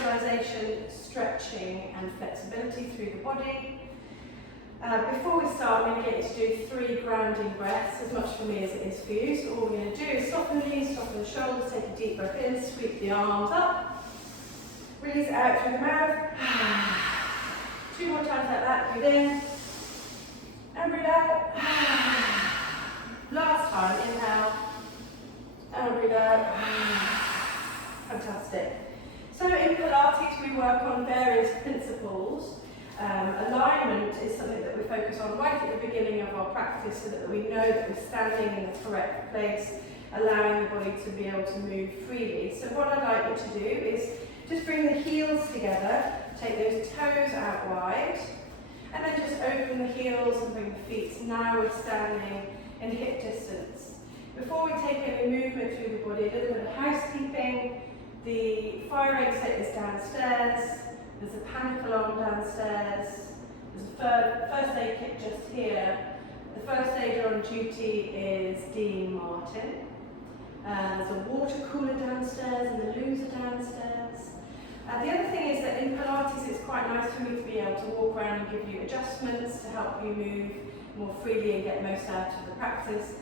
visualization, stretching and flexibility through the body. Before we start, I'm going to get you to do 3 grounding breaths, as much for me as it is for you. So all we're going to do is soften the knees, soften the shoulders, take a deep breath in, sweep the arms up, release it out through the mouth. 2 more times like that, breathe in, and breathe out. Last time, inhale, and breathe out. Fantastic. So in Pilates, we work on various principles. Alignment is something that we focus on right at the beginning of our practice so that we know that we're standing in the correct place, allowing the body to be able to move freely. So what I'd like you to do is just bring the heels together, take those toes out wide, and then just open the heels and bring the feet. So now we're standing in hip distance. Before we take any movement through the body, a little bit of housekeeping. The fire exit is downstairs. There's a panic alarm downstairs. There's a first aid kit just here. The first aider on duty is Dean Martin. There's a water cooler downstairs and the loos are downstairs. The other thing is that in Pilates it's quite nice for me to be able to walk around and give you adjustments to help you move more freely and get most out of the practice.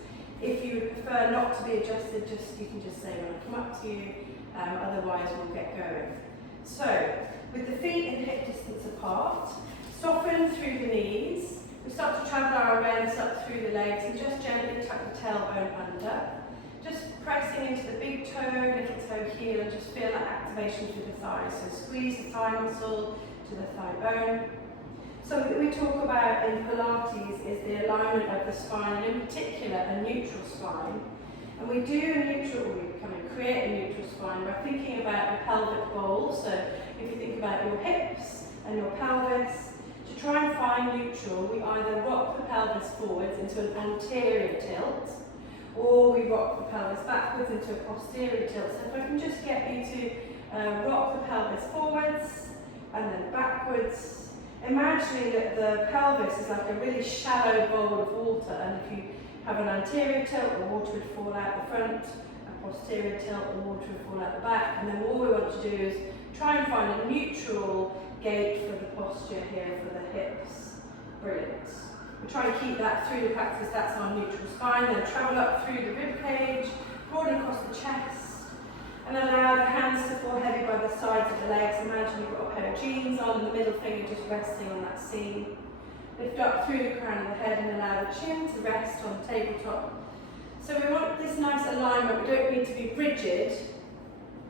If you would prefer not to be adjusted, you can just say when I come up to you, otherwise we'll get going. So, with the feet in hip distance apart, soften through the knees. We start to travel our awareness up through the legs and just gently tuck the tailbone under. Just pressing into the big toe, little toe heel, and just feel that activation through the thighs. So squeeze the thigh muscle to the thigh bone. Something that we talk about in Pilates is the alignment of the spine, and in particular a neutral spine. And we do a neutral, we kind of create a neutral spine by thinking about the pelvic bowl. So if you think about your hips and your pelvis, to try and find neutral, we either rock the pelvis forwards into an anterior tilt, or we rock the pelvis backwards into a posterior tilt. So if I can just get you to rock the pelvis forwards and then backwards, imagining that the pelvis is like a really shallow bowl of water, and if you have an anterior tilt, the water would fall out the front, a posterior tilt, the water would fall out the back, and then all we want to do is try and find a neutral gait for the posture here for the hips. Brilliant. We try and keep that through the practice, that's our neutral spine. Then travel up through the rib cage, broaden across the chest, and allow the hands to fall heavy by the sides of the legs. Imagine you've got a pair of jeans on, the middle finger just resting on that seam. Lift up through the crown of the head and allow the chin to rest on the tabletop. So we want this nice alignment. We don't need to be rigid.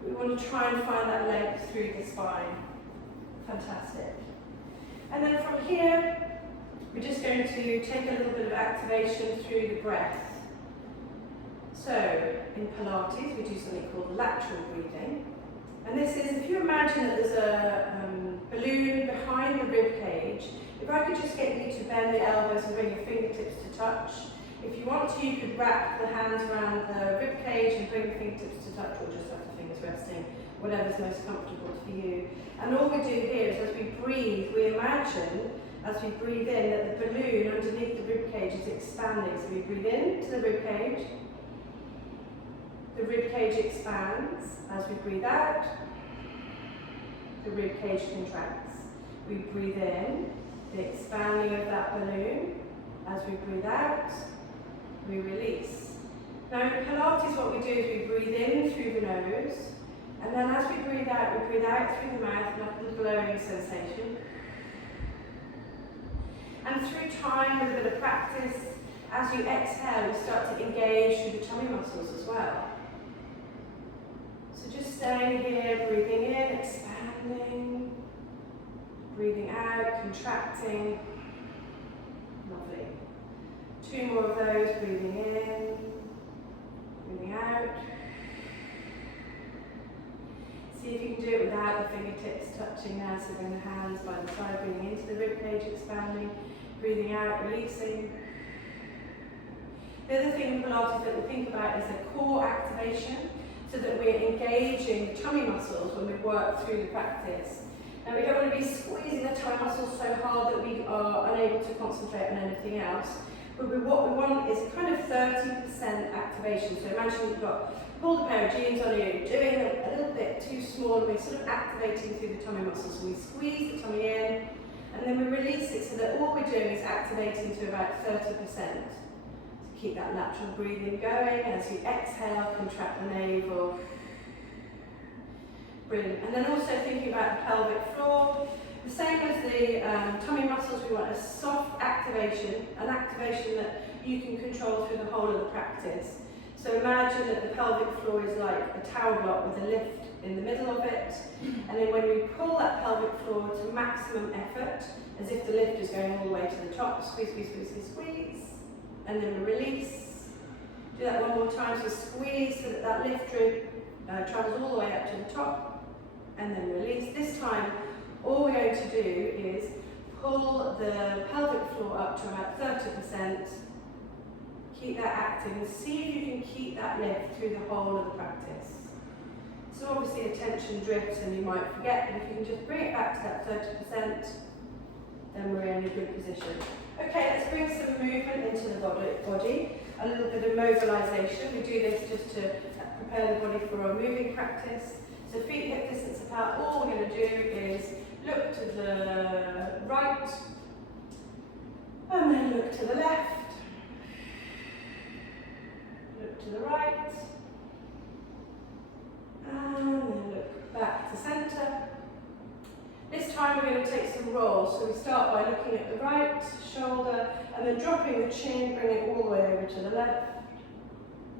We want to try and find that length through the spine. Fantastic. And then from here, we're just going to take a little bit of activation through the breath. So in Pilates, we do something called lateral breathing. And this is, if you imagine that there's a balloon behind the rib cage, if I could just get you to bend the elbows and bring your fingertips to touch. If you want to, you could wrap the hands around the rib cage and bring the fingertips to touch, or just have the fingers resting, whatever's most comfortable for you. And all we do here is as we breathe, we imagine, as we breathe in, that the balloon underneath the rib cage is expanding. So we breathe into the rib cage expands. As we breathe out, the rib cage contracts. We breathe in, the expanding of that balloon. As we breathe out, we release. Now in Pilates what we do is we breathe in through the nose, and then as we breathe out through the mouth, like a little blowing sensation. And through time, with a bit of practice, as you exhale, you start to engage through the tummy muscles as well. So just staying here, breathing in, expanding, breathing out, contracting. Lovely. 2 more of those, breathing in, breathing out. See if you can do it without the fingertips touching now, so bring the hands by the side, breathing into the ribcage, expanding, breathing out, releasing. The other thing in Pilates that we think about is a core activation, so that we're engaging the tummy muscles when we work through the practice. Now we don't want to be squeezing the tummy muscles so hard that we are unable to concentrate on anything else. But what we want is kind of 30% activation. So imagine you've got pulled a pair of jeans on you, doing them a little bit too small, and we're sort of activating through the tummy muscles. So we squeeze the tummy in, and then we release it so that all we're doing is activating to about 30%. So keep that lateral breathing going. As you exhale, contract the navel. Brilliant. And then also thinking about the pelvic floor. The same as the tummy muscles, we want a soft activation, an activation that you can control through the whole of the practice. So imagine that the pelvic floor is like a tower block with a lift in the middle of it, and then when you pull that pelvic floor to maximum effort, as if the lift is going all the way to the top, squeeze, squeeze, squeeze, squeeze, squeeze, and then we release. Do that one more time, so squeeze so that that lift travels all the way up to the top, and then release. This time, all we're going to do is pull the pelvic floor up to about 30%. Keep that active and see if you can keep that lift through the whole of the practice. So obviously attention drifts and you might forget, but if you can just bring it back to that 30%, then we're in a good position. Okay, let's bring some movement into the body. A little bit of mobilization. We do this just to prepare the body for a moving practice. So feet hip distance apart. All we're going to do is look to the right, and then look to the left. Look to the right, and then look back to centre. This time we're going to take some rolls. So we start by looking at the right shoulder and then dropping the chin, bringing it all the way over to the left.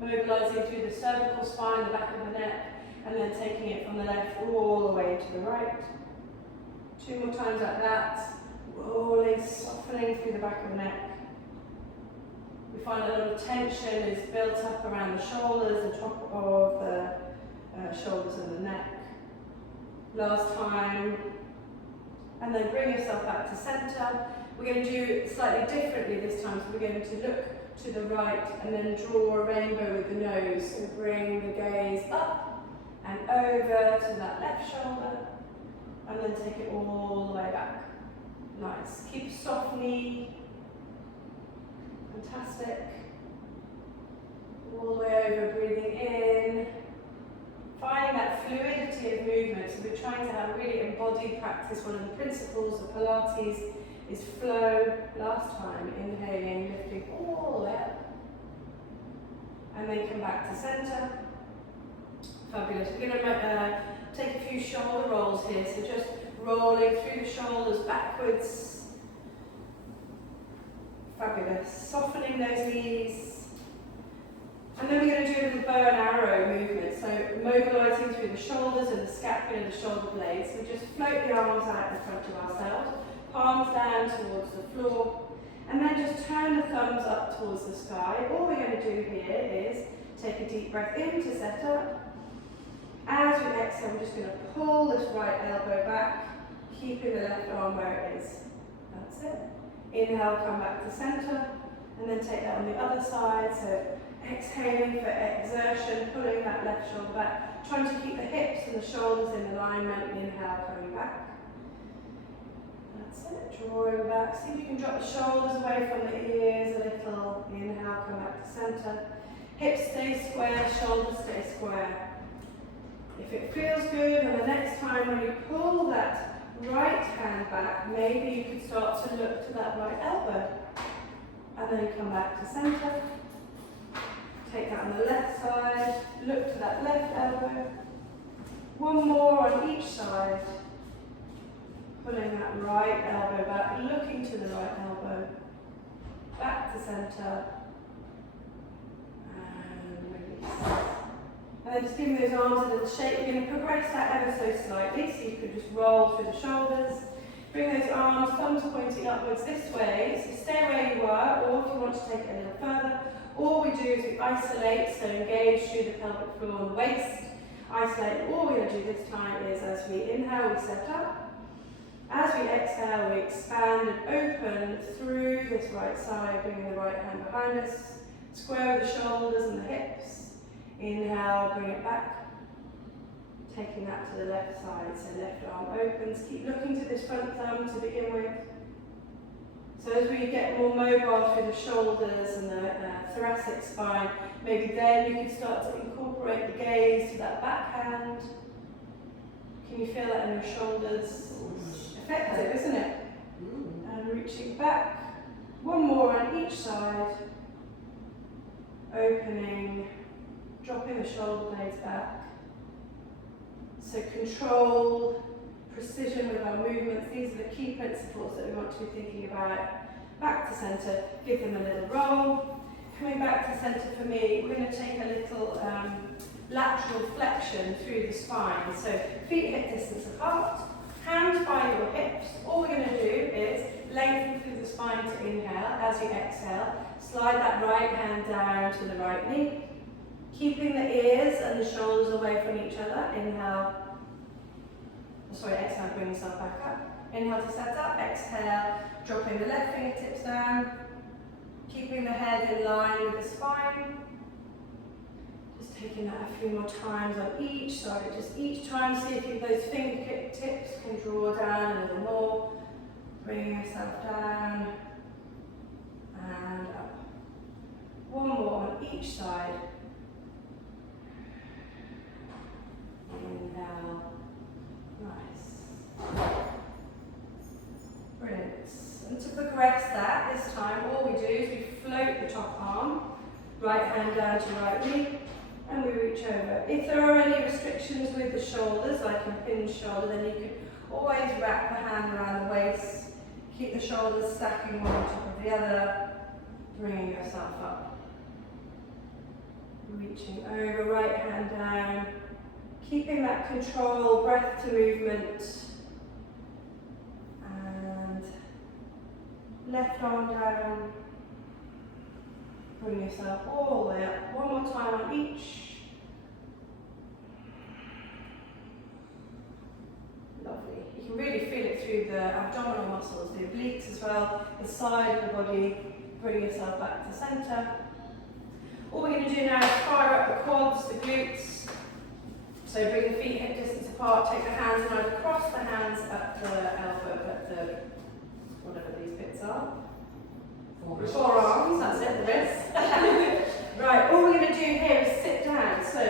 Mobilising through the cervical spine, the back of the neck, and then taking it from the left all the way to the right. 2 more times like that. Rolling, softening through the back of the neck. We find a lot of tension is built up around the shoulders, the top of the shoulders and the neck. Last time. And then bring yourself back to centre. We're going to do it slightly differently this time. So we're going to look to the right and then draw a rainbow with the nose. So bring the gaze up and over to that left shoulder. And then take it all the way back. Nice. Keep a soft knee. Fantastic. All the way over, breathing in. Finding that fluidity of movement. So we're trying to have really embodied practice. One of the principles of Pilates is flow. Last time, inhaling, lifting all the way up. And then come back to centre. Fabulous. We're going to take a few shoulder rolls here. So just rolling through the shoulders backwards. Fabulous. Softening those knees. And then we're going to do a little bow and arrow movement. So mobilising through the shoulders and the scapula and the shoulder blades. So just float the arms out in front of ourselves. Palms down towards the floor. And then just turn the thumbs up towards the sky. All we're going to do here is take a deep breath in to set up. As we exhale, we're just going to pull this right elbow back, keeping the left arm where it is. That's it. Inhale, come back to centre, and then take that on the other side. So exhaling for exertion, pulling that left shoulder back, trying to keep the hips and the shoulders in alignment. Inhale, coming back. That's it. Drawing back. See if you can drop the shoulders away from the ears a little. Inhale, come back to centre. Hips stay square, shoulders stay square. If it feels good, and the next time when you pull that right hand back, maybe you could start to look to that right elbow. And then come back to centre. Take that on the left side, look to that left elbow. One more on each side. Pulling that right elbow back, looking to the right elbow. Back to centre. And release. And then just giving those arms a little shake. You're going to progress that ever so slightly, so you could just roll through the shoulders. Bring those arms, thumbs pointing upwards this way. So stay where you are, or if you want to take it a little further, all we do is we isolate, so engage through the pelvic floor and the waist. Isolate. All we're going to do this time is as we inhale, we set up. As we exhale, we expand and open through this right side, bringing the right hand behind us. Square the shoulders and the hips. Inhale, bring it back. Taking that to the left side, so left arm opens. Keep looking to this front thumb to begin with. So as we get more mobile through the shoulders and the thoracic spine, maybe then you can start to incorporate the gaze to that backhand. Can you feel that in your shoulders? Effective, isn't it? And reaching back. One more on each side. Opening, dropping the shoulder blades back. So control, precision with our movements. These are the key principles that we want to be thinking about. Back to centre, give them a little roll. Coming back to centre for me, we're going to take a little lateral flexion through the spine. So feet hip distance apart, hands by your hips. All we're going to do is lengthen through the spine to inhale. As you exhale, slide that right hand down to the right knee. Keeping the ears and the shoulders away from each other. Inhale. Exhale, bring yourself back up. Inhale to set up. Exhale, dropping the left fingertips down. Keeping the head in line with the spine. Just taking that a few more times on each side. Just each time, see if those fingertips can draw down a little more. Bring yourself down and up. One more on each side. Inhale. Nice. Brilliant. And to progress that, this time, all we do is we float the top arm, right hand down to right knee, and we reach over. If there are any restrictions with the shoulders, like a pinned shoulder, then you can always wrap the hand around the waist, keep the shoulders stacking one on top of the other, bringing yourself up. Reaching over, right hand down, keeping that control, breath to movement, and left arm down, bring yourself all the way up. One more time on each. Lovely. You can really feel it through the abdominal muscles, the obliques as well, the side of the body. Bring yourself back to centre. All we're going to do now is fire up the quads, the glutes. So bring the feet hip distance apart, take the hands and either cross the hands up the elbow, up the, whatever these bits are. Forearms, that's it, the wrists. Right, all we're going to do here is sit down. So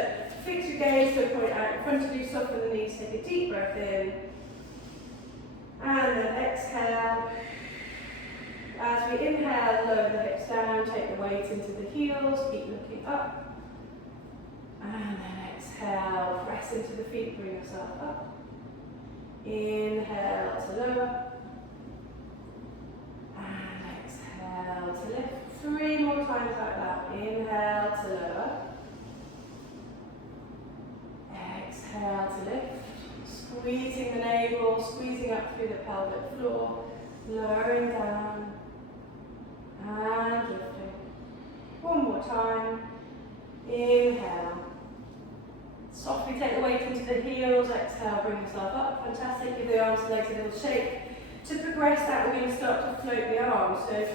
fix your gaze to a point out in front of you, soften the knees, take a deep breath in. And then exhale. As we inhale, lower the hips down, take the weight into the heels, keep looking up. And then exhale, press into the feet, bring yourself up. Inhale to lower. And exhale to lift. 3 more times like that. Inhale to lower. Exhale to lift. Squeezing the navel, squeezing up through the pelvic floor. Lowering down. And lifting. One more time. Inhale. Softly take the weight into the heels. Exhale, bring yourself up. Fantastic. Give the arms and legs a little shake. To progress that, we're going to start to float the arms. So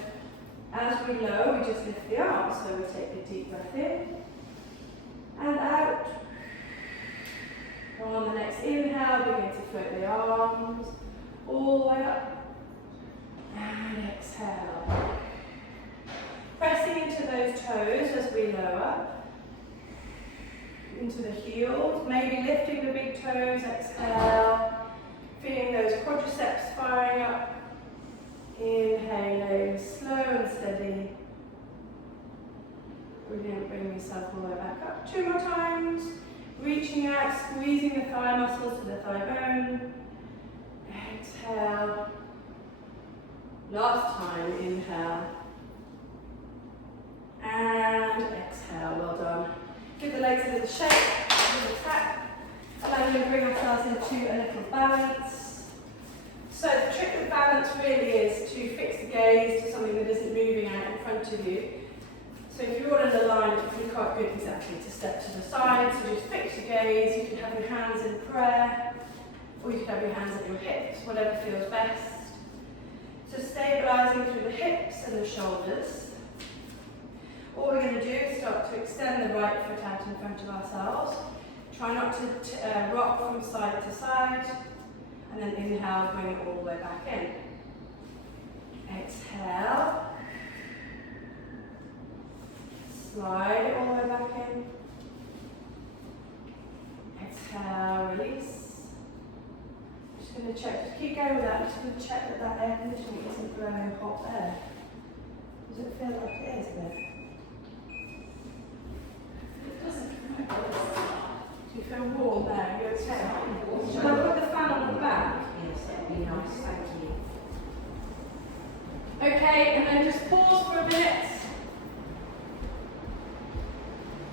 as we lower, we just lift the arms. So we take a deep breath in and out. On the next inhale, begin to float the arms all the way up. And exhale. Pressing into those toes as we lower. Into the heels, maybe lifting the big toes, exhale. Feeling those quadriceps firing up. Inhaling, slow and steady. Brilliant, bring yourself all the way back up. 2 more times. Reaching out, squeezing the thigh muscles to the thigh bone. Exhale. Last time, inhale. And exhale, well done. Give the legs a little shake, a little tap. Allowing to bring ourselves into a little balance. So the trick with balance really is to fix the gaze to something that isn't moving out in front of you. So if you're all in a line, you can't do exactly to step to the side, so just fix your gaze. You can have your hands in prayer, or you can have your hands at your hips, whatever feels best. So stabilising through the hips and the shoulders. All we're going to do is start to extend the right foot out in front of ourselves. Try not to rock from side to side. And then inhale, bring it all the way back in. Exhale. Slide it all the way back in. Exhale, release. Just going to check, just keep going with that. I'm just going to check that that air conditioning isn't blowing hot air. Does it feel like it is a bit? It doesn't. Do you feel warm there? You're okay? Shall I put the fan on the back? Yes, that would be nice, thank you. Okay, and then just pause for a minute.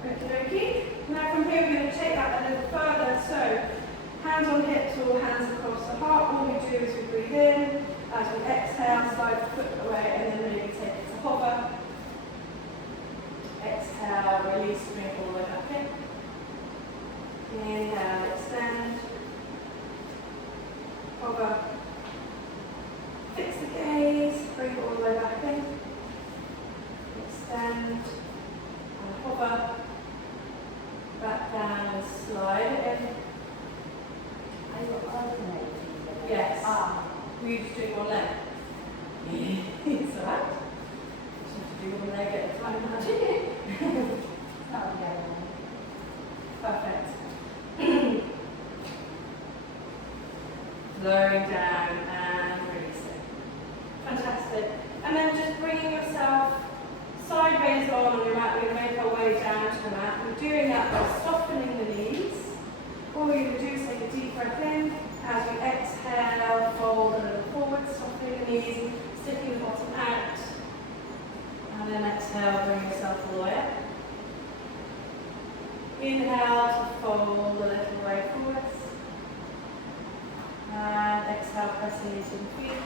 Okie dokie. Now from here we're going to take that a little further. So hands on hips or hands across the heart. All we do is we breathe in. As we exhale, slide the foot away and then really take it to hover. Exhale, release, bring it all the way back in. Inhale, extend. Hover. Fix the gaze, bring it all the way back in. Extend. And hover. Back down and slide it in. Are you alternating? Yes. Were you just doing one leg? It's alright. Just have to do one leg at a time, don't you? Perfect. Lowering down and releasing. Fantastic. And then just bringing yourself sideways on your mat. We're going to make our way down to the mat. We're doing that by softening the knees. All you're going to do is take a deep breath in. As you exhale, fold a little forward, softening the knees, sticking the bottom out. And then exhale, bring yourself all the way up. Inhale to fold a little way forwards. And exhale, pressing into the feet.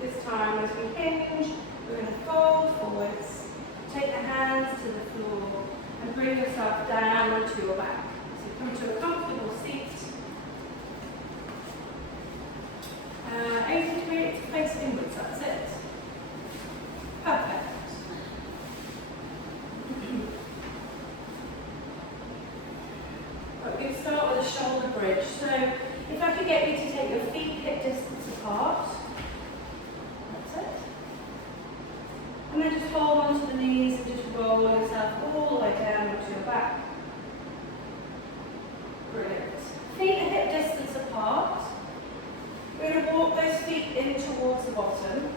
This time as we hinge, we're going to fold forwards, take the hands to the floor and bring yourself down onto your back. So come to a comfortable seat. Aim to create face inwards, that's it. Perfect. We're going to start with a shoulder bridge. So if I could get you to take your feet hip distance apart. That's it. And then just hold onto the knees and just roll yourself all the way down onto your back. Brilliant. Feet are hip distance apart. We're going to walk those feet in towards the bottom.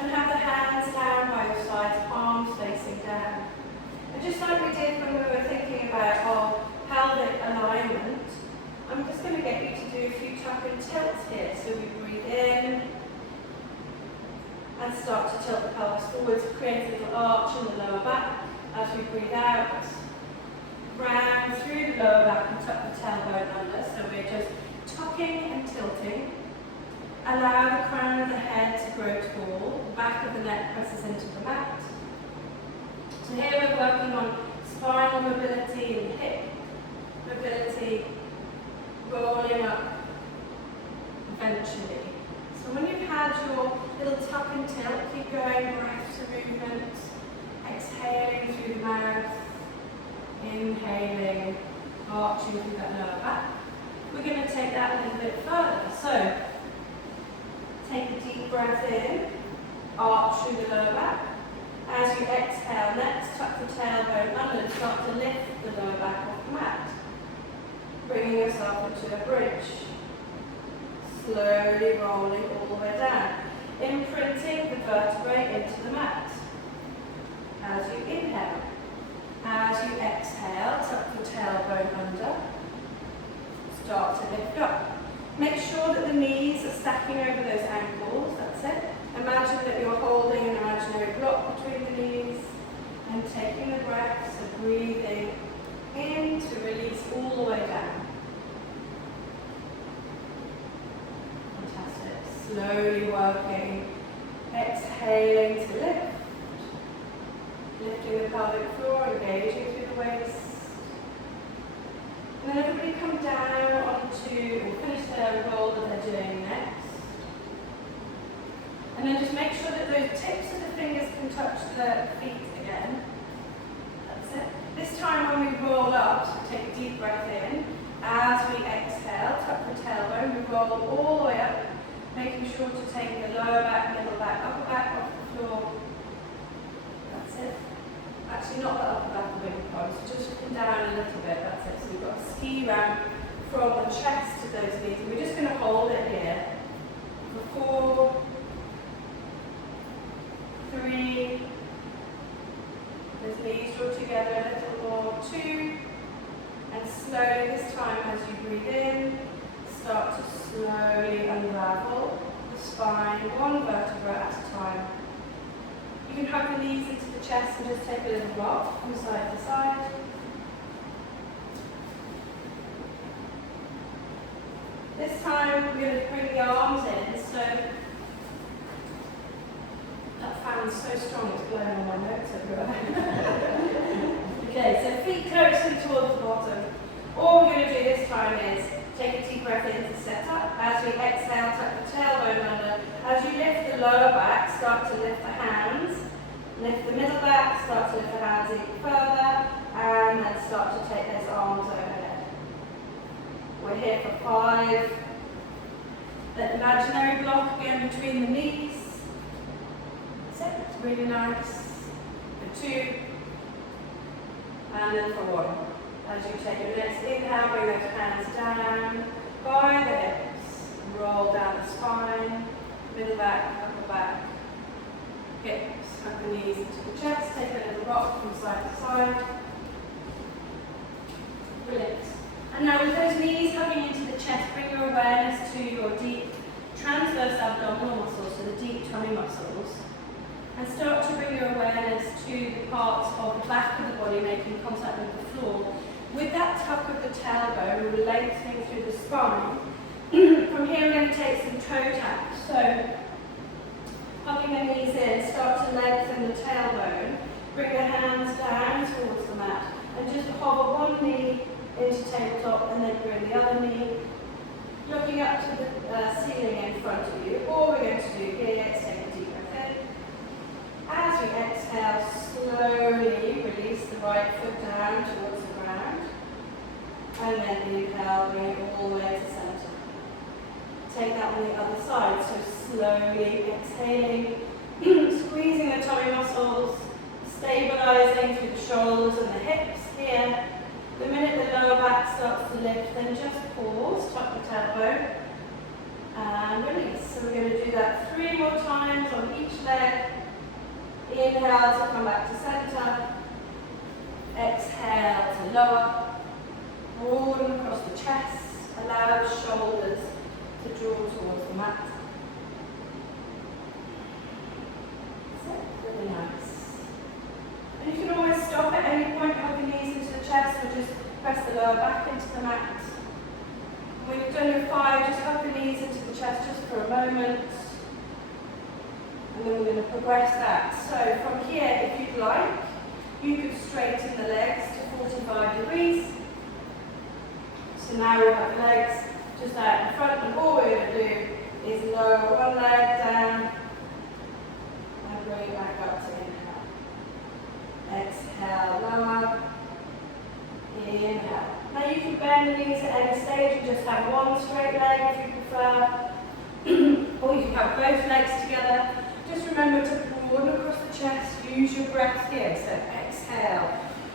And have the hands down by your sides, palms facing down. And just like we did when we were thinking about our pelvic alignment, I'm just going to get you to do a few tuck and tilts here. So we breathe in and start to tilt the pelvis forwards, create a little arch in the lower back. As we breathe out, round through the lower back and tuck the tailbone under. So we're just tucking and tilting. Allow the crown of the head to grow tall, the back of the neck presses into the mat. So here we're working on spinal mobility and hip mobility, rolling up eventually. So when you've had your little tuck and tilt, keep going, breath to movement, exhaling through the mouth, inhaling, arching through that lower back. We're going to take that a little bit further. So take a deep breath in, arch through the lower back. As you exhale, next tuck the tailbone under and start to lift the lower back off the mat. Bringing yourself into a bridge. Slowly rolling all the way down. Imprinting the vertebrae into the mat. As you inhale. As you exhale, tuck the tailbone under. Start to lift up. Make sure that the knees are stacking over those ankles, that's it. Imagine that you're holding an imaginary block between the knees and taking the breath, so breathing in to release all the way down. Fantastic. Slowly working, exhaling to lift. Lifting the pelvic floor, engaging through the waist. And then everybody come down onto, or finish their roll that they're doing next. And then just make sure that those tips of the fingers can touch the feet again. That's it. This time when we roll up, so take a deep breath in. As we exhale, tuck the tailbone, we roll all the way up. Making sure to take the lower back, middle back, upper back off the floor. That's it. Actually, not the upper back, the big part, so just come down a little bit. That's it. So we've got a ski ramp from the chest to those knees. And we're just going to hold it here for 4, 3. Those knees draw together a little more. 2. And slowly this time, as you breathe in, start to slowly unravel the spine, 1 vertebra at a time. You can hug the knees into the chest and just take a little rock from side to side. This time we're going to bring the arms in, so that fan's so strong it's blowing all my notes everywhere. Okay, so feet closely towards the bottom. All we're going to do this time is take a deep breath in to set up. As we exhale, tuck the tailbone under. As you lift the lower back, start to lift the hands. Lift the middle back, start to lift the hands even further, and then start to take those arms overhead. We're here for 5. That imaginary block again between the knees. That's it, it's really nice. For 2, and then for 1. As you take your next inhale, bring those hands down by the hips, roll down the spine, middle back, upper back, hips, hug the knees into the chest, take a little rock from side to side. Brilliant. And now with those knees hugging into the chest, bring your awareness to your deep transverse abdominal muscles, so the deep tummy muscles. And start to bring your awareness to the parts of the back of the body making contact with the floor. With that tuck of the tailbone, we're lengthening through the spine. From here we're going to take some toe taps. So, hugging the knees in, start to lengthen the tailbone. Bring the hands down towards the mat. And just hover one knee into tabletop and then bring the other knee. Looking up to the ceiling in front of you. All we're going to do here is take a deep breath in. As we exhale, slowly release the right foot down towards the ground. And then inhale, bring it all the way to center. Take that on the other side. So slowly exhaling, squeezing the tummy muscles, stabilizing through the shoulders and the hips here. The minute the lower back starts to lift, then just pause, tuck the tailbone, and release. So we're going to do that 3 more times on each leg. Inhale to come back to center. Exhale to lower. Broaden across the chest. Allow the shoulders to draw towards the mat. That's it. Really nice. And you can always stop at any point, hug the knees into the chest, or just press the lower back into the mat. When you've done your 5, just hug the knees into the chest just for a moment. And then we're going to progress that. So from here, if you'd like, you could straighten the legs to 45 degrees. So now we have the legs just out in front, and all we're going to do is lower one leg down and bring it back up to inhale. Exhale, lower. Inhale. Now you can bend the knees at any stage and just have one straight leg if you prefer. Or you can have both legs together. Just remember to broaden across the chest, use your breath here. So exhale,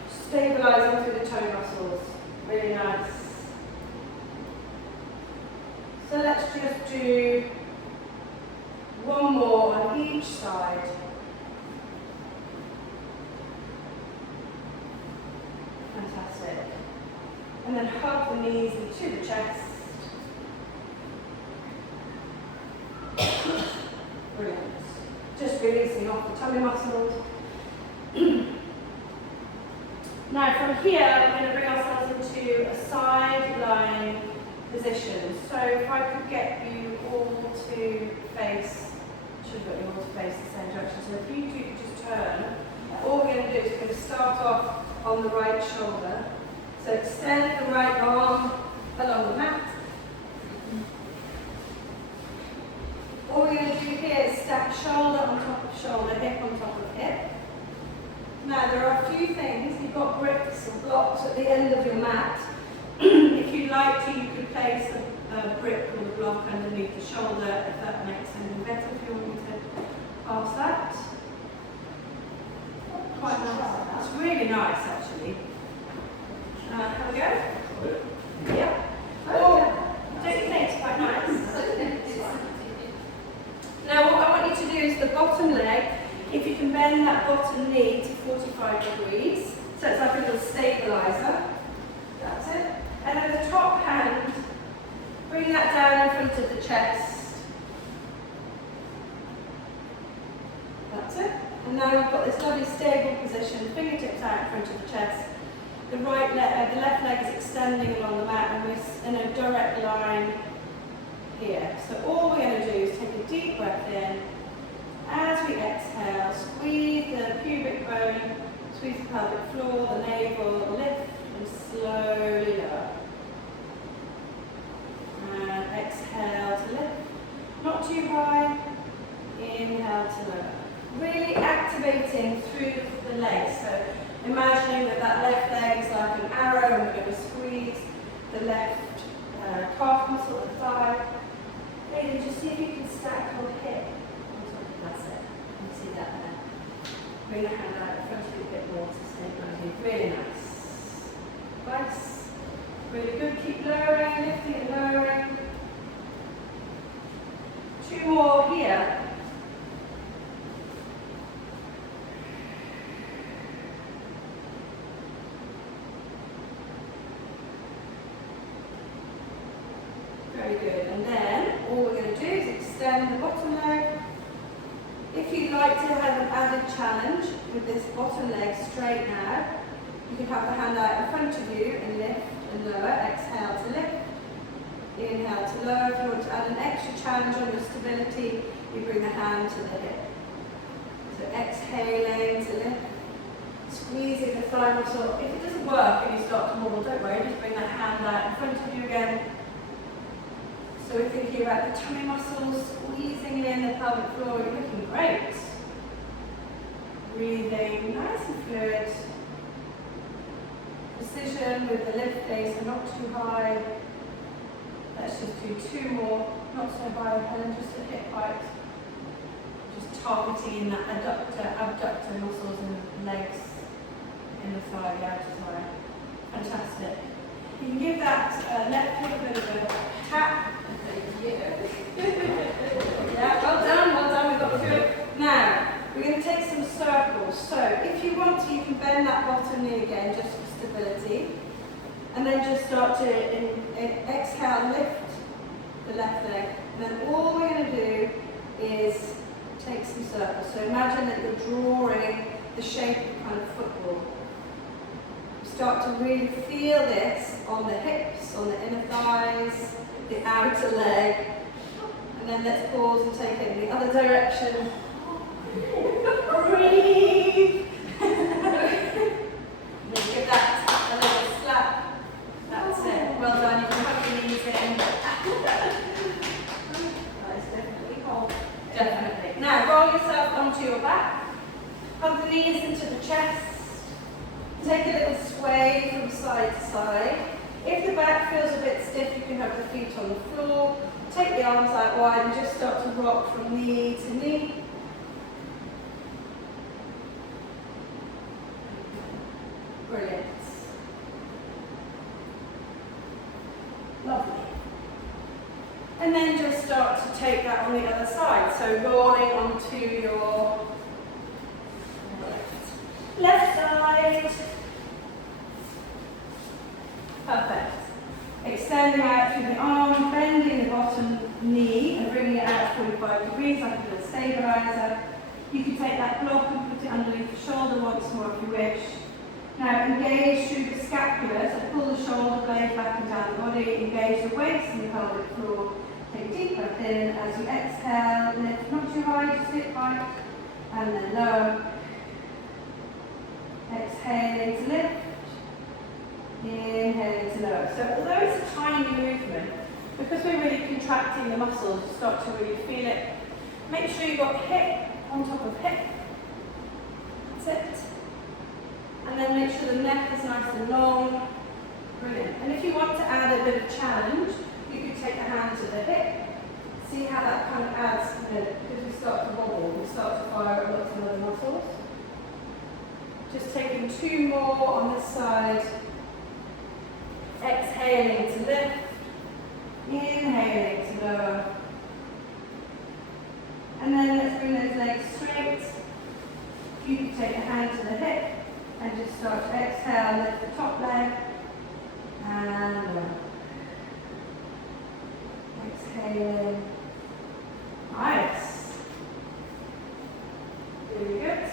stabilizing through the tummy muscles. Really nice. So let's just do 1 more on each side. Fantastic. And then hug the knees into the chest. Brilliant. Just releasing off the tummy muscles. Now from here, we're going to bring ourselves into a side lying position. So if I could get you all to face, should have got you all to face the same direction. So if you two could just turn, all we're going to do is we're going to start off on the right shoulder. So extend the right arm along the mat. All we're going to do here is stack shoulder on top of shoulder, hip on top of hip. Now there are a few things. You've got bricks or blocks at the end of your mat. If you'd like to, you could place brick or the block underneath the shoulder, if that makes any better, if you want me to pass that. Quite nice. It's really nice actually. Have we go? Yeah. Oh, don't you think it's quite nice? Now what I want you to do is the bottom leg, if you can bend that bottom knee to 45 degrees, so it's like a little stabiliser. That's it. And then the top hand, bring that down in front of the chest. That's it. And now we've got this lovely stable position, fingertips out in front of the chest. The right leg, the left leg is extending along the mat and we're in a direct line here. So all we're going to do is take a deep breath in. As we exhale, squeeze the pubic bone, squeeze the pelvic floor, the navel, lift and slowly lower. And exhale to lift. Not too high. Inhale to lower. Really activating through the legs. So imagining that that left leg is like an arrow and we're going to squeeze the left calf muscle and thigh. Maybe just see if you can stack your hip. That's it. You can see that there. Bring the hand out in front of you a bit more to stabilise you. Really nice. Nice. Really good. Keep lowering, lifting and lowering. 2 more here. Very good. And then all we're going to do is extend the bottom leg. If you'd like to have an added challenge with this bottom leg straight now, you can have the hand out in front of you and lift and lower. Exhale to lift. Inhale to lower. If you want to add an extra challenge on your stability, you bring the hand to the hip. So exhaling to lift. Squeezing the thigh muscle. If it doesn't work and you start to wobble, don't worry, just bring that hand out in front of you again. So we're thinking about the tummy muscles, squeezing in the pelvic floor. You're looking great. Breathing nice and fluid. Precision with the lifting, so not too high. Let's just do 2 more. Not so high, Helen, just a hip height. Just targeting that abductor muscles in the legs, in the thigh, the outer thigh. Fantastic. You can give that left hip a bit of a tap. Yeah, well done, we've got through it. Now, we're going to take some circles. So, if you want to, you can bend that bottom knee again just for stability. And then just start to exhale, lift the left leg. And then all we're going to do is take some circles. So imagine that you're drawing the shape of kind of football. Start to really feel this on the hips, on the inner thighs, the outer leg, and then let's pause and take it in the other direction. Breathe. Then give that a little slap. That's it. Well done. You can put your knees in. That is definitely cold. Definitely. Now roll yourself onto your back. Hug the knees into the chest. Take a little sway from side to side. If the back feels a bit stiff, you can have the feet on the floor. Take the arms out wide and just start to rock from knee to knee. Brilliant. Lovely. And then just start to take that on the other side. So rolling onto your left side. Perfect. Extending out through the arm, bending the bottom knee and bringing it out 45 degrees like a little stabiliser. You can take that block and put it underneath the shoulder once more if you wish. Now engage through the scapula, so pull the shoulder blade back and down the body, engage the waist and the pelvic floor. Take a deep breath in as you exhale, lift not too high, just hip height, and then lower. Exhaling to lift. Inhaling to lower. So although it's a tiny movement, because we're really contracting the muscles, you start to really feel it. Make sure you've got hip on top of hip. That's it. And then make sure the neck is nice and long. Brilliant. And if you want to add a bit of challenge, you could can take the hand to the hip. See how that kind of adds, because we start to wobble, we start to fire at lots of other muscles. Just taking 2 more on this side. Exhaling to lift. Inhaling to lower. And then let's bring those legs straight. You can take a hand to the hip and just start to exhale, lift the top leg. And lower. Exhaling. Nice. Really good.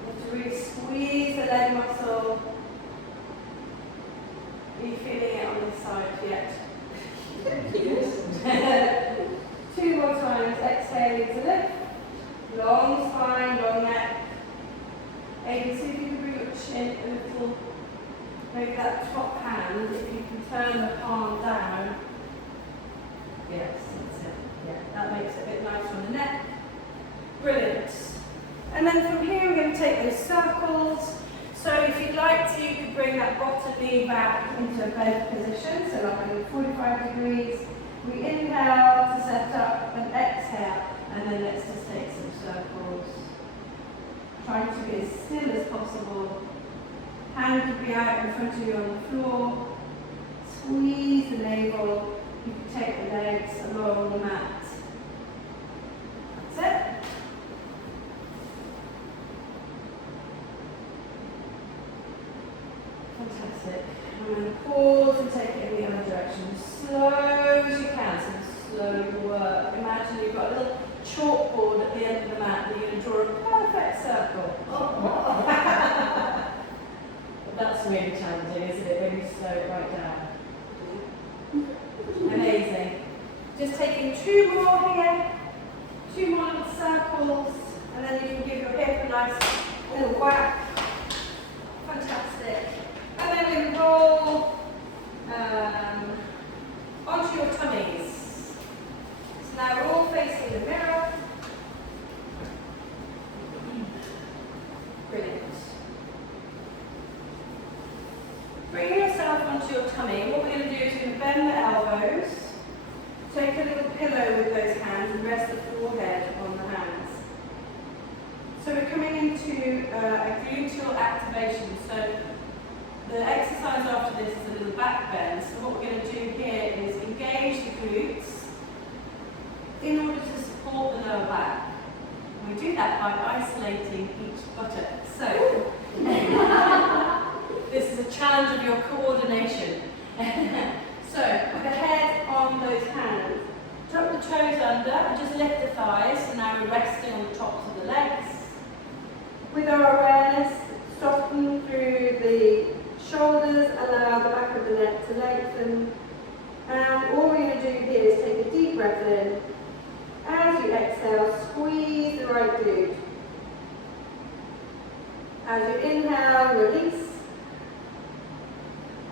You have to really squeeze the leg muscle. Are you feeling it on this side yet? Yes. 2 more times. Exhaling to lift. Long spine, long neck. Aiden, see if you can bring your chin a little. Maybe that top hand, if you can turn the palm down. Yes, that's it. Yeah, that makes it a bit nicer on the neck. Brilliant. And then from here we're going to take those circles. So if you'd like to, you could bring that bottom knee back into a bent position, so like in 45 degrees. We inhale to set up and exhale, and then let's just take some circles. Trying to be as still as possible. Hand could be out in front of you on the floor. Squeeze the navel. You can take the legs along the mat. That's it. Fantastic. I'm going to pause and take it in the other direction as slow as you can. So slow work. Imagine you've got a little chalkboard at the end of the mat and you're going to draw a perfect circle. That's really challenging, isn't it, when you slow it right down? Amazing. Just taking 2 more here, 2 more little circles, and then you can give your hip a nice little whack. Fantastic. And then we roll onto your tummies. So now we're all facing the mirror. Brilliant. Bring yourself onto your tummy. What we're going to do is we're going to bend the elbows, take a little pillow with those hands and rest the forehead on the hands. So we're coming into a gluteal activation. So the exercise after this is a little back bend. So what we're going to do here is engage the glutes in order to support the lower back. And we do that by isolating each buttock. So this is a challenge of your coordination. So, with the head on those hands, drop the toes under and just lift the thighs. So now we're resting on the tops of the legs. With our awareness, soften through the shoulders, allow the back of the neck to lengthen. And all we're going to do here is take a deep breath in. As you exhale, squeeze the right glute. As you inhale, release.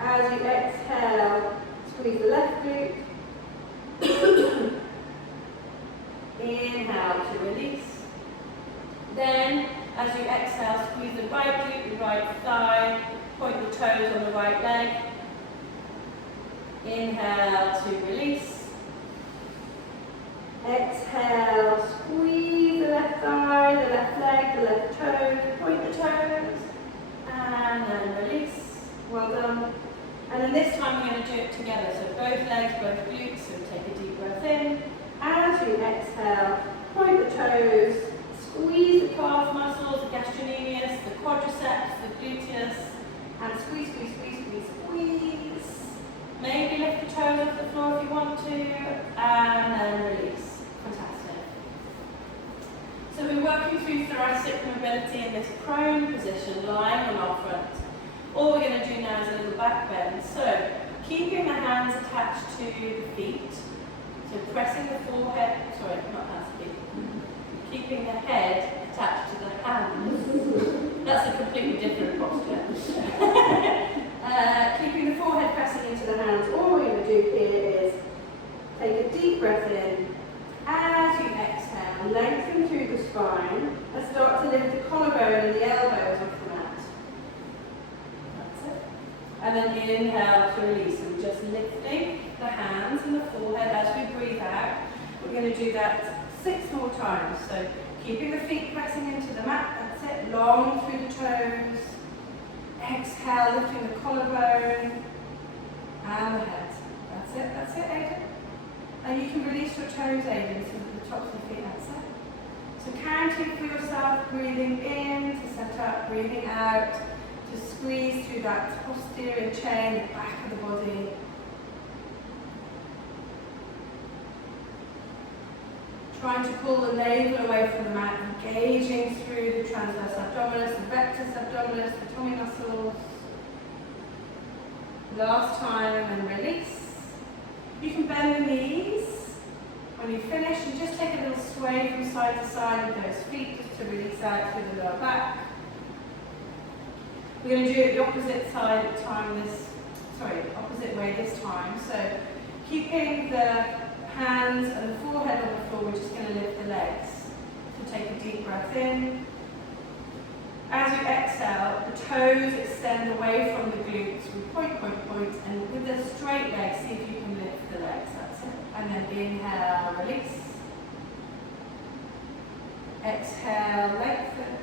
As you exhale, squeeze the left glute. Inhale to release. Then, as you exhale, squeeze the right glute, the right thigh, point the toes on the right leg. Inhale to release. Exhale, squeeze the left thigh, the left leg, the left toes, point the toes, and then release. Well done. And then this time we're going to do it together. So both legs, both glutes. So take a deep breath in. As you exhale, point the toes, squeeze the calf muscles, the gastrocnemius, the quadriceps, the gluteus, and squeeze, squeeze, squeeze, squeeze, squeeze. Maybe lift the toes off the floor if you want to, and then release. Fantastic. So we're working through thoracic mobility in this prone position, lying on our front. All we're going to do now is a little back bend. So, keeping the hands attached to the feet. So pressing the forehead, sorry, not hands, feet. Keeping the head attached to the hands. That's a completely different posture. Keeping the forehead pressing into the hands. All we're going to do here is take a deep breath in. As you exhale, lengthen through the spine and start to lift the collarbone and the elbows off the mat. And then inhale to release, and just lift We're going to do that 6 more times. So keeping the feet pressing into the mat, that's it. Long through the toes. Exhale, lifting the collarbone and the head. That's it, Aiden. And you can release your toes, Aiden, so that the tops of the feet, that's it. So counting for yourself, breathing in to set up, breathing out to squeeze through that posterior chain, the back of the body. Trying to pull the navel away from the mat, engaging through the transverse abdominis, the rectus abdominis, the tummy muscles. Last time and release. You can bend the knees when you finish and just take a little sway from side to side with those feet just to release out through the lower back. We're going to do it the opposite side opposite way this time. So keeping the hands and the forehead on the floor, we're just going to lift the legs. So take a deep breath in. As you exhale, the toes extend away from the glutes. We point, and with the straight legs, see if you can lift the legs. That's it. And then inhale, release. Exhale, lengthen.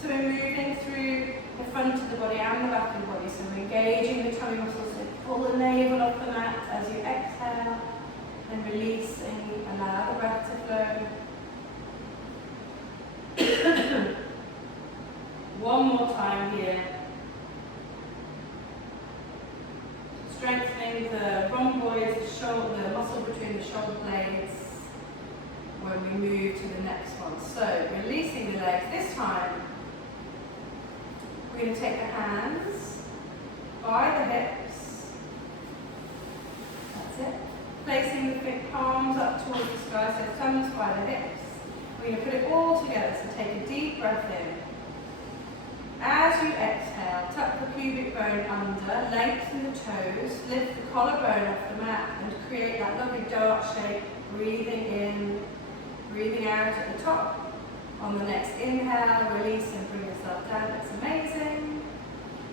So we're moving through the front of the body and the back of the body. So we're engaging the tummy muscles. So pull the navel off the mat as you exhale, and releasing. Allow the breath to flow. One more time here. Strengthening the rhomboids, the muscle between the shoulder blades when we move to the next one. So releasing the legs. This time we're going to take the hands by the hips. That's it. Placing the big palms up towards the sky, so thumbs by the hips. We're going to put it all together, so take a deep breath in. As you exhale, tuck the pubic bone under, lengthen the toes, lift the collarbone off the mat and create that lovely dart shape, breathing in, breathing out at the top. On the next inhale, release and bring yourself down. That's amazing.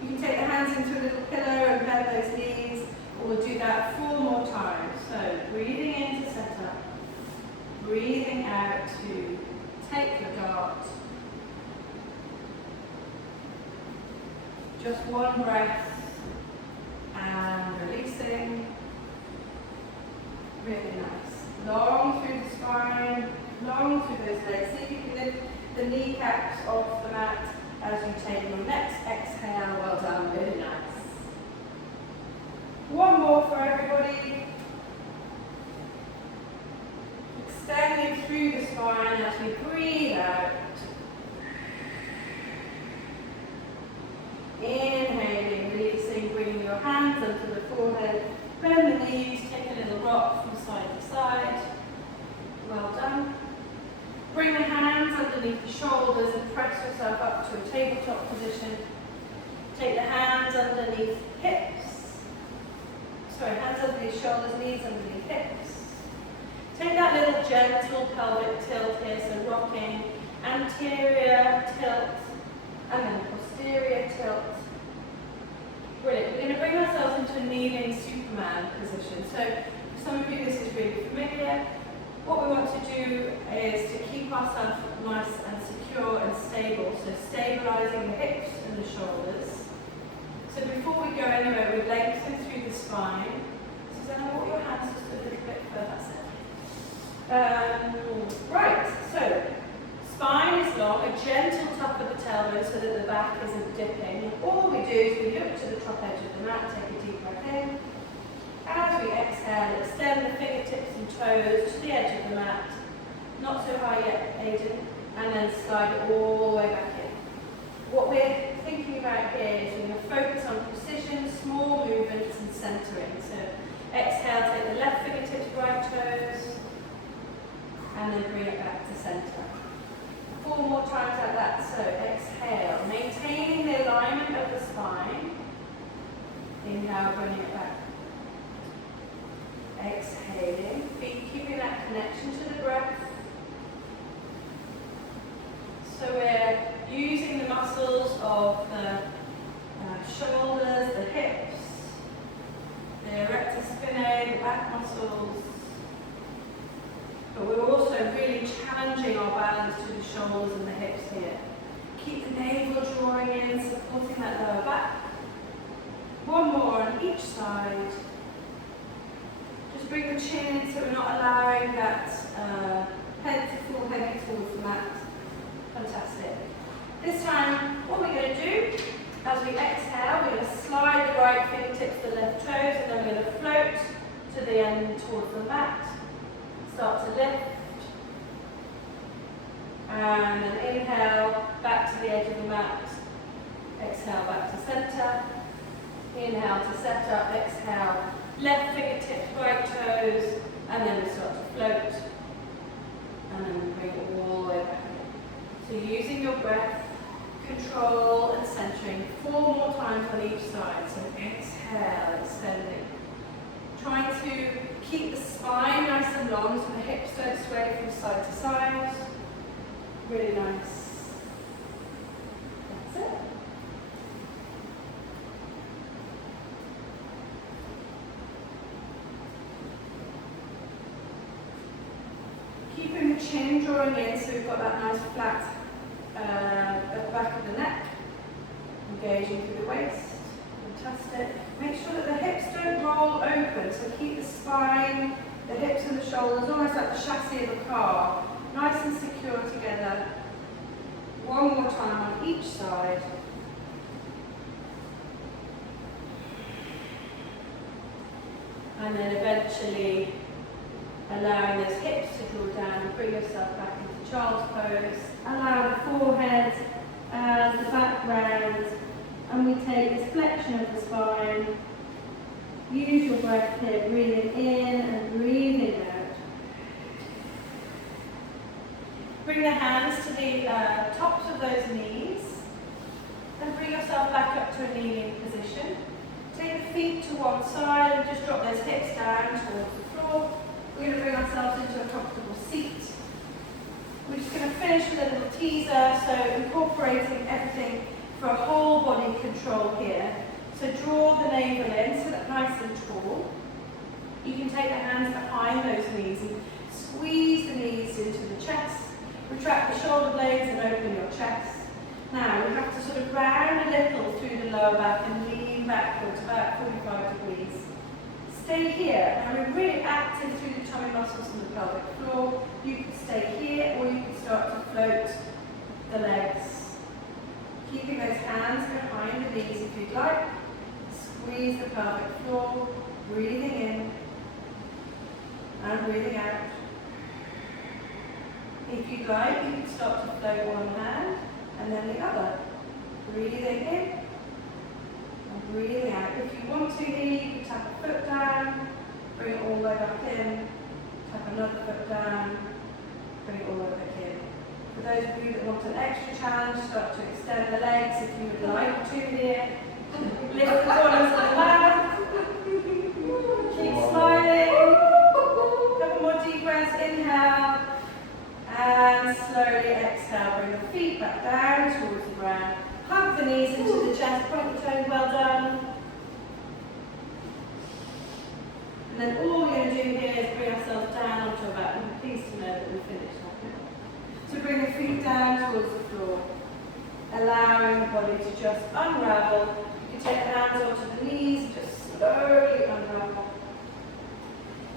You can take the hands into a little pillow and bend those knees, or we'll do that 4 more times. So breathing in to set up, breathing out to take your dart. Just one breath and releasing. Really nice. Long through the spine, long through those legs. See if you can lift the kneecaps off the mat as you take your next exhale. Well done, really nice. One more for everybody. Extending through the spine as we breathe out. Inhaling, releasing, bringing your hands up to the forehead. Bend the knees, take a little rock from side to side. Well done. Bring the hands underneath the shoulders and press yourself up to a tabletop position. Take the hands underneath hips. Hands underneath shoulders, knees underneath hips. Take that little gentle pelvic tilt here, so rocking, anterior tilt, and then posterior tilt. Brilliant. We're going to bring ourselves into a kneeling Superman position. So for some of you this is really familiar. What we want to do is to keep ourselves nice and secure and stable. So stabilizing the hips and the shoulders. So before we go anywhere, we lengthen through the spine. Susanna, walk your hands just a little bit further. Right, so spine is long, a gentle tuck of the tailbone so that the back isn't dipping. All we do is we look to the top edge of the mat, take a deep breath in. As we exhale, extend the fingertips and toes to the edge of the mat. Not so high yet, Aiden. And then slide it all the way back in. What we're thinking about here is we're going to focus on precision, small movements and centering. So exhale, take the left fingertips, right toes, and then bring it back to center. 4 more times like that. So exhale, maintaining the alignment of the spine. Inhale, bringing it back. Exhaling, feet keeping that connection to the breath. So we're using the muscles of the shoulders, the hips, the rectus spinae, the back muscles. but we're also really challenging our balance through the shoulders and the hips here. Keep the navel drawing in, supporting that lower back. One more on each side. Just bring the chin in so we're not allowing that head to fall heavy towards the mat. Fantastic. This time, what we're going to do, as we exhale, we're going to slide the right fingertips to the left toes, and then we're going to float to the end towards the mat. Start to lift. And then inhale, back to the edge of the mat. Exhale, back to center. Inhale to set up, exhale. Left fingertips, right toes, and then we start to float. And then we bring it all the way back in. So using your breath, control and centering 4 more times on each side. So exhale, extending. Trying to keep the spine nice and long so the hips don't sway from side to side. Really nice. That's it. Keeping the chin drawing in so we've got that nice flat at the back of the neck. Engaging through the waist. Fantastic. Make sure that the hips don't roll open, so keep the spine, the hips and the shoulders almost like the chassis of a car. Nice and secure together. One more time on each side. And then eventually allowing those hips to draw down and bring yourself back into child's pose. Allow the forehead and the back round. And we take this flexion of the spine. Use your breath here, breathing in and breathing out. Bring the hands to the tops of those knees. Then bring yourself back up to a kneeling position. Take the feet to one side and just drop those hips down towards the floor. We're going to bring ourselves into a comfortable seat. We're just going to finish with a little teaser, so incorporating everything for a whole body control here. So draw the navel in, sit up nice and tall. You can take the hands behind those knees and squeeze the knees into the chest. Retract the shoulder blades and open your chest. Now we have to sort of round a little through the lower back and lean backwards about 45 degrees. Stay here. Now we're really active through the tummy muscles and the pelvic floor. You can stay here or you can start to float the legs. Keeping those hands behind the knees if you'd like. Squeeze the pelvic floor, breathing in and breathing out. If you'd like, you can start to float one hand and then the other. Breathing in and breathing out. If you want to here, you can tap a foot down, bring it all the way back in, tap another foot down, bring it all the way back in. For those of you that want an extra challenge, start to extend the legs if you would like to here. Lift the corners of the mat. Keep sliding. Couple more deep breaths. Inhale. And slowly exhale. Bring the feet back down towards the ground. Hug the knees into the chest. Point the toes. Well done. And then all we're going to do here is bring ourselves down onto our back. I'm pleased to know that we've finished that. So bring the feet down towards the floor, allowing the body to just unravel. You can take the hands onto the knees and just slowly unravel.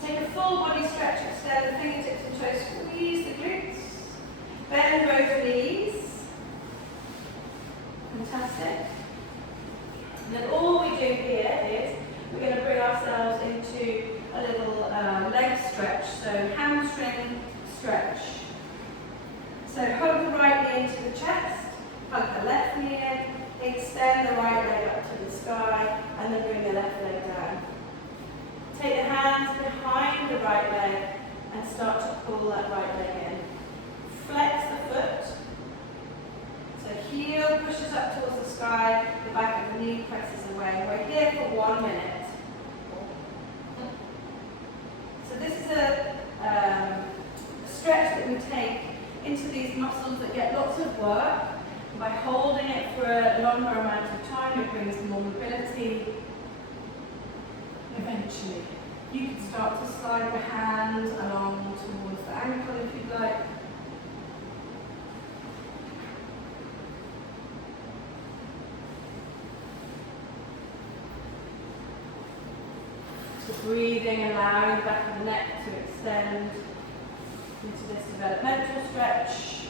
Take a full body stretch, extend the fingertips and toes, squeeze the glutes, bend both knees. Fantastic. And then all we do here is we're going to bring ourselves into a little leg stretch, so hamstring stretch. So hug the right knee into the chest, hug the left knee in, extend the right leg up to the sky, and then bring the left leg down. Take the hands behind the right leg and start to pull that right leg in. Flex the foot. So heel pushes up towards the sky, the back of the knee presses away. We're here for 1 minute. So this is a stretch that we take into these muscles that get lots of work. And by holding it for a longer amount of time, it brings more mobility. Eventually. You can start to slide the hand along towards the ankle if you'd like. So breathing, allowing the back of the neck to extend into this developmental stretch.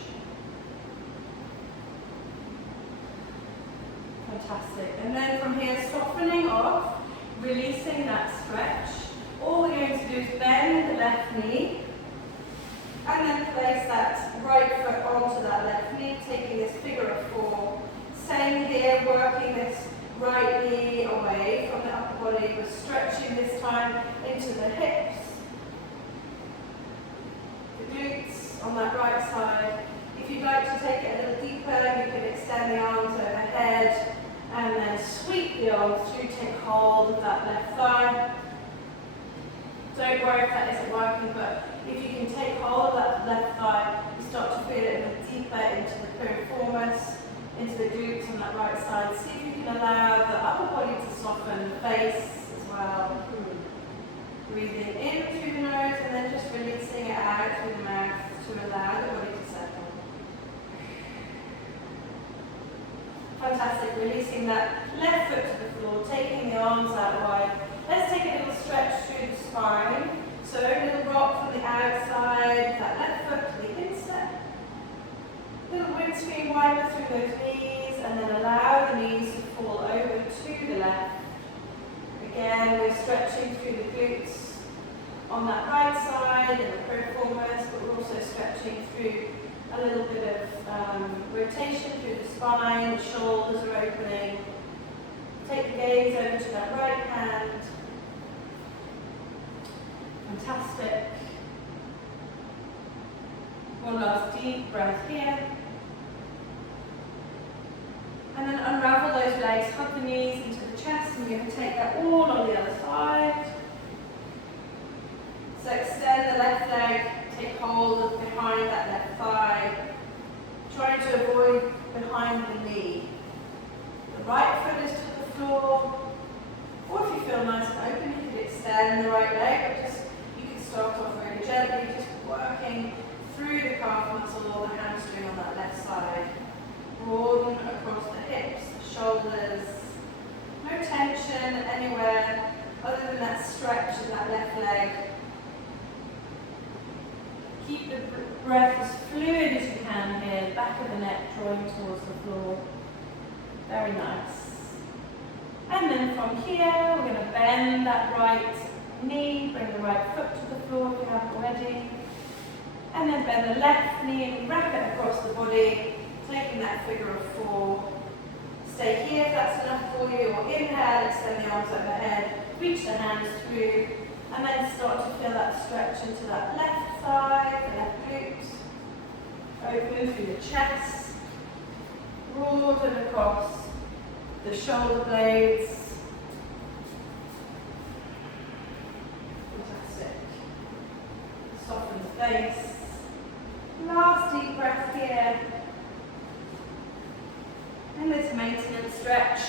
Fantastic. And then from here, softening off, releasing that stretch. All we're going to do is bend the left knee and then place that right foot onto that left knee, taking this figure of 4. Same here, working this right knee away from the upper body. We're stretching this time into the hips, the glutes on that right side. If you'd like to take it a little deeper, you can extend the arms overhead and then sweep the arms through, take hold of that left thigh. Don't worry if that isn't working, but if you can take hold of that left thigh, you start to feel it a little deeper into the piriformis, into the glutes on that right side. See if you can allow the upper body to soften, the face as well. Breathing in through the nose and then just releasing it out through the mouth to allow the body to settle. Fantastic, releasing that left foot to the floor, taking the arms out wide. Let's take a little stretch through the spine. So a little rock from the outside, that left foot to the instep. Little windscreen wiper through those knees and then allow the knees to fall over to the left. Again, we're stretching through the glutes on that right side and the piriformis, but we're also stretching through a little bit of rotation through the spine, the shoulders are opening. Take the gaze over to that right hand. Fantastic. One last deep breath here. And then unravel those legs, hug the knees into the chest, and we're going to take that all on the other side. So extend the left leg, take hold of behind that left thigh, trying to avoid behind the knee. The right foot is to the floor, or if you feel nice and open, you can extend the right leg, but you can start off very gently, just working through the calf muscle or the hamstring on that left side. Broaden across the hips, the shoulders. No tension anywhere other than that stretch in that left leg. Keep the breath as fluid as you can here, back of the neck drawing towards the floor. Very nice. And then from here, we're going to bend that right knee, bring the right foot to the floor if you haven't already. And then bend the left knee and wrap it across the body, taking that figure of 4. Stay here if that's enough for you, or inhale, extend the arms overhead, reach the hands through, and then start to feel that stretch into that left thigh, the left glutes. Open through the chest, broaden across the shoulder blades. Fantastic. Soften the face. Last deep breath here. And this maintenance stretch.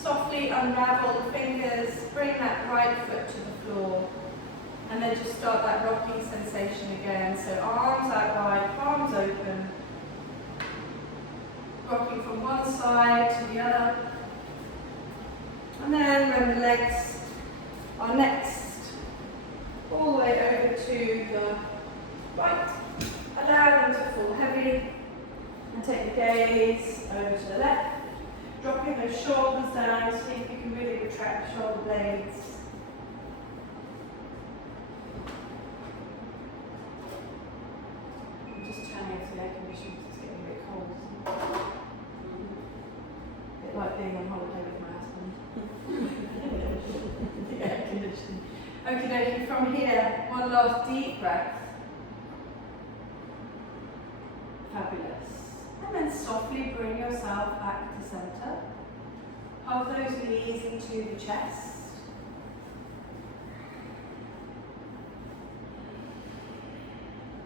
Softly unravel the fingers, bring that right foot to the floor. And then just start that rocking sensation again. So arms out wide, palms open. Rocking from one side to the other. And then when the legs are next, all the way over to the right. Allow them to fall heavy. And take the gaze over to the left. Dropping those shoulders down, see if you can really retract the shoulder blades. I'm just turning off the air conditioning because it's getting a bit cold. A bit like being on holiday with my husband. The air conditioning. Okay, from here, one last deep breath. Fabulous. And then softly bring yourself back to center. Hug those knees into the chest.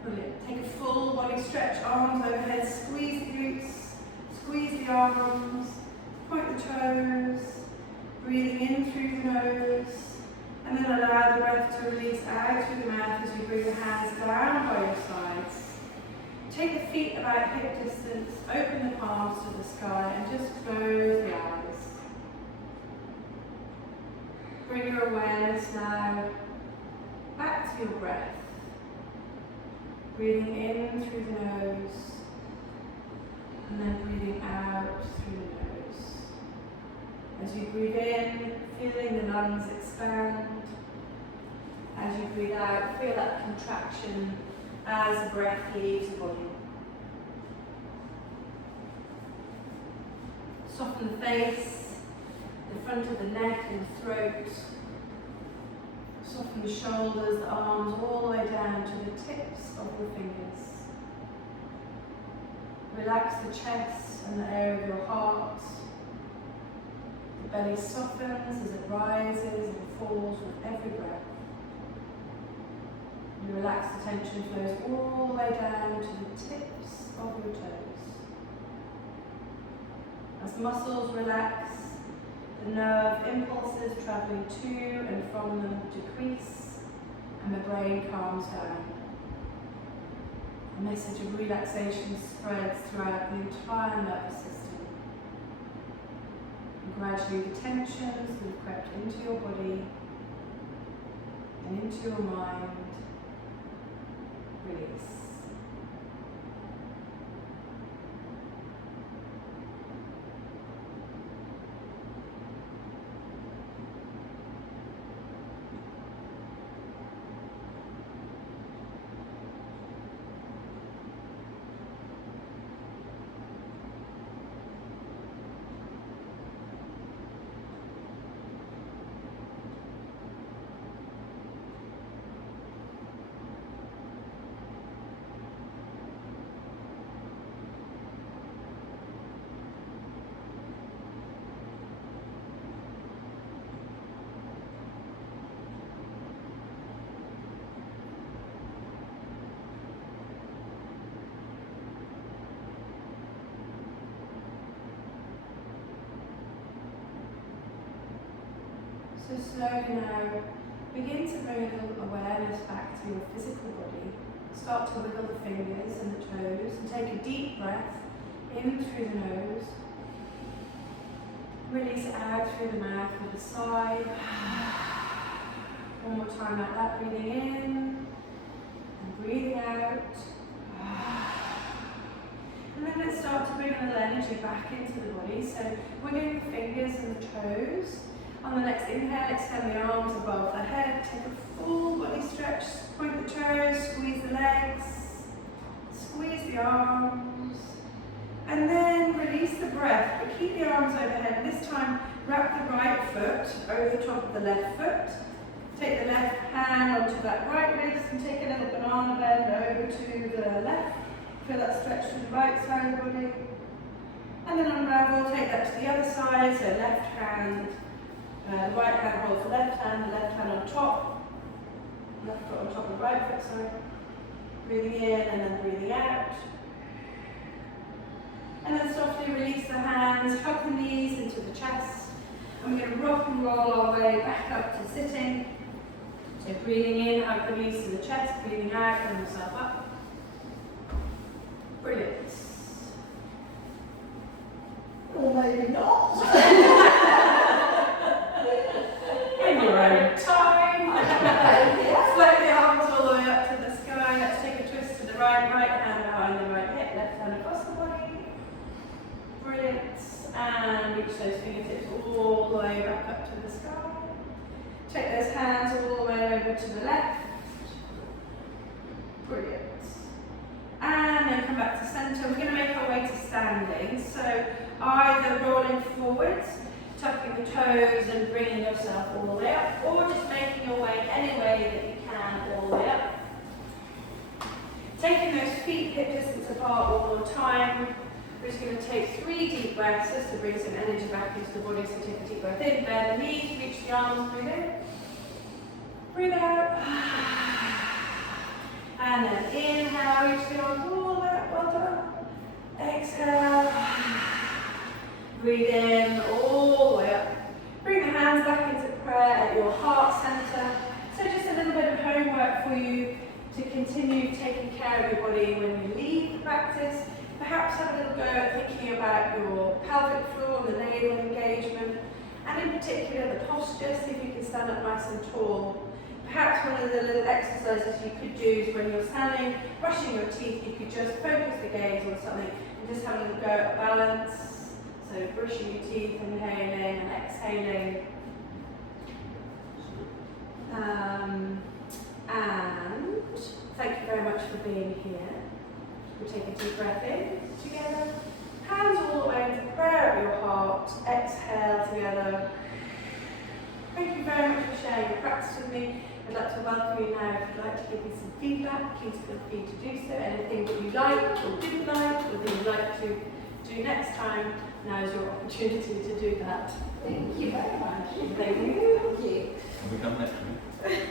Brilliant. Take a full body stretch, arms overhead, squeeze the glutes, squeeze the arms, point the toes, breathing in through the nose, And then allow the breath to release out through the mouth as you bring the hands down by your sides. Take the feet about hip distance, open the palms to the sky and just close the eyes. Bring your awareness now back to your breath. Breathing in through the nose and then breathing out through the nose. As you breathe in, feeling the lungs expand. As you breathe out, feel that contraction as the breath leaves the body. Soften the face, the front of the neck and throat. Soften the shoulders, the arms, all the way down to the tips of the fingers. Relax the chest and the area of your heart. The belly softens as it rises and falls with every breath. You relax, the tension flows all the way down to the tips of your toes. As muscles relax, the nerve impulses travelling to and from them decrease, and the brain calms down. A message of relaxation spreads throughout the entire nervous system. And gradually the tensions that have crept into your body and into your mind release. So slowly now, begin to bring a little awareness back to your physical body. Start to wiggle the fingers and the toes and take a deep breath in through the nose. Release out through the mouth with a sigh. One more time like that, breathing in and breathing out. And then let's start to bring a little energy back into the body. So wiggling the fingers and the toes. On the next inhale, extend the arms above the head. Take a full body stretch. Point the toes, squeeze the legs, squeeze the arms. And then release the breath, but keep the arms overhead. This time, wrap the right foot over the top of the left foot. Take the left hand onto that right wrist and take a little banana bend over to the left. Feel that stretch to the right side of the body. And then unravel, take that to the other side. So left hand, the right hand holds the left hand on top. Left foot on top of the right foot, sorry. Breathing in and then breathing out. And then softly release the hands, hug the knees into the chest. And we're going to rock and roll our way back up to sitting. So breathing in, hug the knees to the chest, breathing out, bring yourself up. Brilliant. Or maybe not. In your own time. Float the arms all the way up to the sky. Let's take a twist to the right hand behind the right hip, left hand across the body. Brilliant. And reach those fingertips all the way back up to the sky. Take those hands all the way over to the left. Brilliant. And then come back to centre. We're going to make our way to standing. So either rolling forwards, tucking the toes and bringing yourself all the way up, or just making your way any way that you can all the way up. Taking those feet hip distance apart all the time. We're just going to take 3 deep breaths just to bring some energy back into the body. So take a deep breath in, bend the knees, reach the arms, breathe in. Breathe out. And then inhale, reach the arms all the way up, well done. Exhale. Breathe in all the way up. Bring the hands back into prayer. at your heart centre. So just a little bit of homework for you to continue taking care of your body when you leave the practice. Perhaps have a little go at thinking about your pelvic floor and the navel engagement, and in particular the posture. See if you can stand up nice and tall. Perhaps one of the little exercises you could do is when you're standing, brushing your teeth, you could just focus the gaze on something and just have a little go at balance. So brushing your teeth, inhaling and exhaling. And thank you very much for being here. We take a deep breath in together. Hands all the way into prayer at your heart. Exhale together. Thank you very much for sharing your practice with me. I'd like to welcome you now. If you'd like to give me some feedback, please feel free to do so. Anything that you liked or didn't like, or that you'd like to do next time, now is your opportunity to do that. Thank you very much. Thank you. Thank you. Can we come next week?